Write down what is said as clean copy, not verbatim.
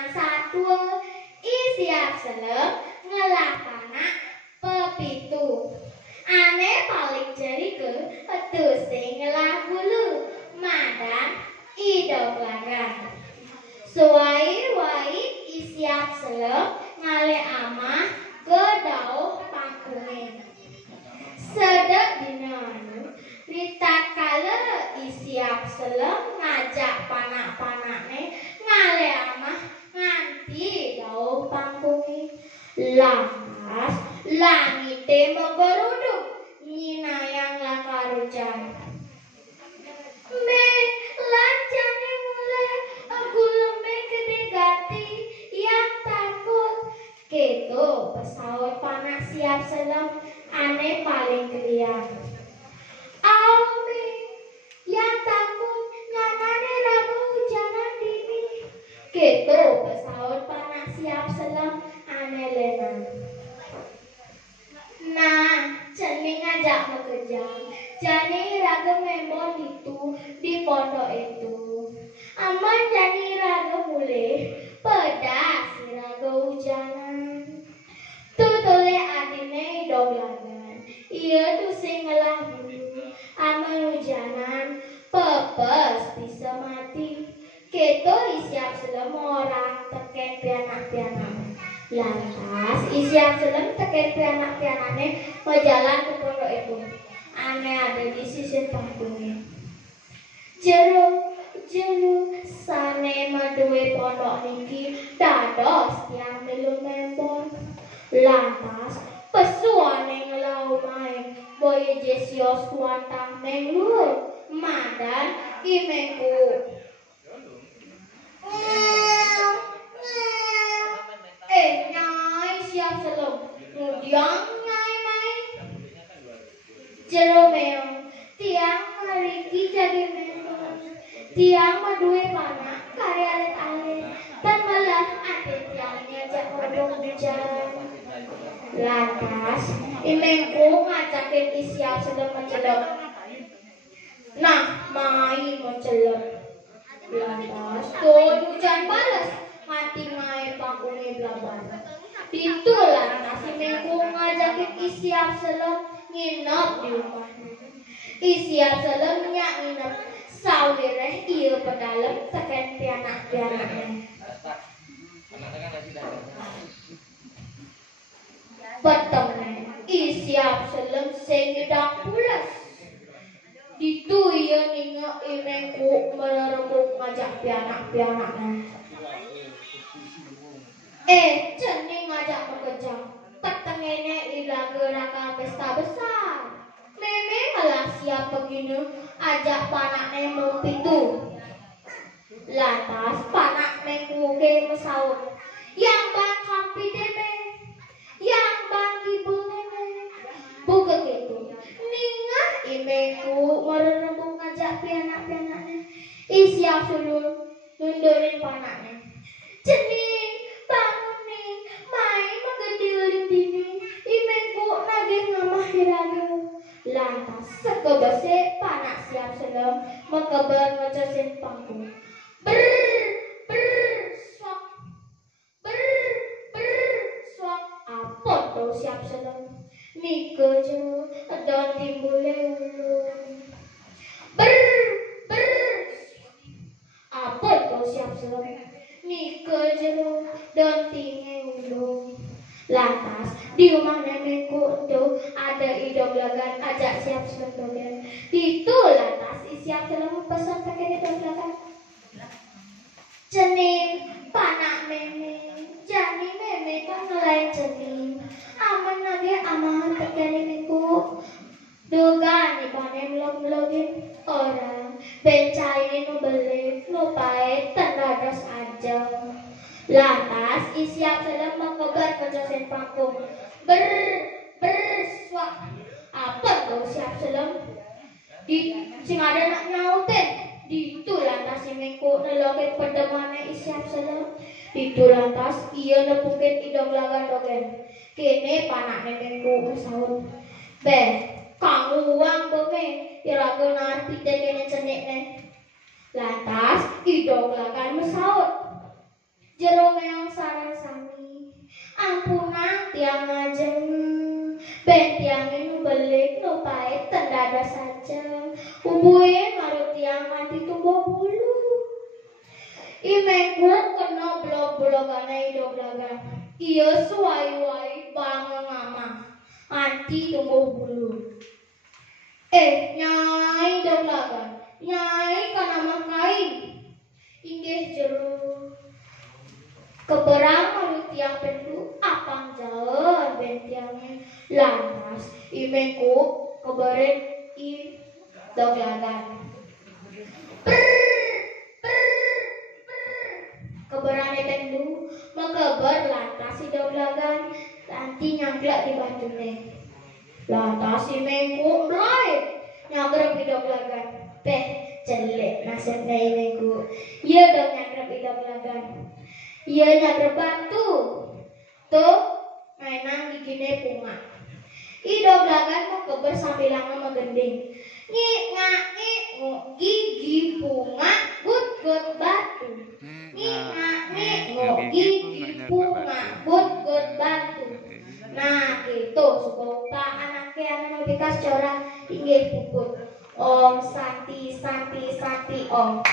yang satu siap selep ngelah panak pepitu. Ane paling jari ke petuse ngelah bulu madan idok lagan. Suai-wai siap selep ngale amah ke dau pangkunge. Sedek dina anu ritat kala siap selep ngajak panak-panakne ngale amah nganti dau pangkunge. Lantas langite megeruduk nyinayang lakarujan. Me lancane mulai guleme gede gati yang takut. Keto pesawat panak siap selem ane paling kelian. Aumi yang takut nyamane ragu hujanan dini. Keto pesawat panak siap selem ane lenan. Nah, cening ngajak bekerja. Jani raga memon itu di pondok itu. Aman jani raga mulai pedas si raga hujanan. Tutule adine doglangan. Ia tu sing ngelah bulu. Aman hujanan pepes bisa mati. Keto siap selem orang teken pianak-pianak. Lantas siap selem teken pianak-pianakne berjalan ke pondok itu. Ane ada di sisi pangkunge. Jero sane maduwe pondok niki dados tiang telu membor. Lantas pesuane ngelau main boye jesios kuatang menglur madan imeku. Nyai siap selem mudiang nyai main. Jero meong tiang mariki jadi member. Tiang maduwe panak kare alit-alit. Dan malah ade tiangnya jak hodong hujan. Lantas imengku ngajakin siap selem mencelok. Nah, mai mencelok. Lantas tuh hujan balas mati mai pangkunge blabar. Itu lantas imengku ngajakin siap selem nginep di rumahnya. Siap selem nyak nginep sawireh iya pedalem teken pianak-pianaknya. Betemne siap selem sing ngidang pulas. Ditu iya ningek imengku mererembuk ngajak pianak-pianaknya. Cening ngajak bekerja. Petengene ilaga raka pesta besar. Meme malah siap begini ajak panakne mau pitu. Lantas panak mengkuke mesaut. Yang bang hampi deme. Yang bang ibu neme. Buka gitu. Ningah imengku merembung ngajak pianak-pianakne. Siap sulur nundurin panakne. Cening bangun nih. Mai megedil dini. Imengku nagih ngamah diraga. Lantas sekebese panak siap selem mekeber ngecasin panggung. Swak. Swak. Apa tuh siap selem? Nike jero don timbule ulung. Apa tuh siap selem? Nike jero don tinge ulung. Lantas di rumah nenekku itu ada idong lagan ajak siap selem dogen. Itu lantas siap selem pesan pakai idong lagan. Cening panak meme, jani meme kan ngelain cening. Aman lagi amahan pakai nenekku. Dugaan di panen log-login orang bencai nu beli nu pae tendados aja. Lantas siap selem mekebar kecasin panggung. Swak. Apa tuh siap selem? Sing ada nak nyautin. Ditu lantas imengku nelokin pedemane siap selem. Ditu lantas iya nepukin idong lagan dogen. Kene panakne mengku usaud. Kang uang beme iraga narpi kene cenekne. Lantas idong lagan mesaut. jero meong sareng sami. Ampunang tiang ngajeng, ben tiang nu belik nu pait tendada sajeng. Ubuhe marut tiang mati tumbuh bulu. Imengku kena blok-blokane idoglagan. Iya suwai-wai bangun mama. Anti tumbuh bulu. Nyai idoglagan. Nyai kana makai. Inggih jero. Keberang marut tiang pendu apang jalan ben tiangnya lantas. Imengku keberen idoglagan. Keberane pendu mekeber lantas idoglagan nanti nyangklak di batune. Lantas si mengku mlai nyagrep idoglagan. Jelek nasibnya imengku. Iya dong nyagrep idoglagan. Iya nyagrep batu. Tuh mainan gigine punga. Idoglagan mau keber sambilan megending. Ngik ngak ngik nguk gigi punga gut batu. Gigi punga gut batu. Nah gitu supaya anaknya anak nobikas corak inggih puput. Om santi om.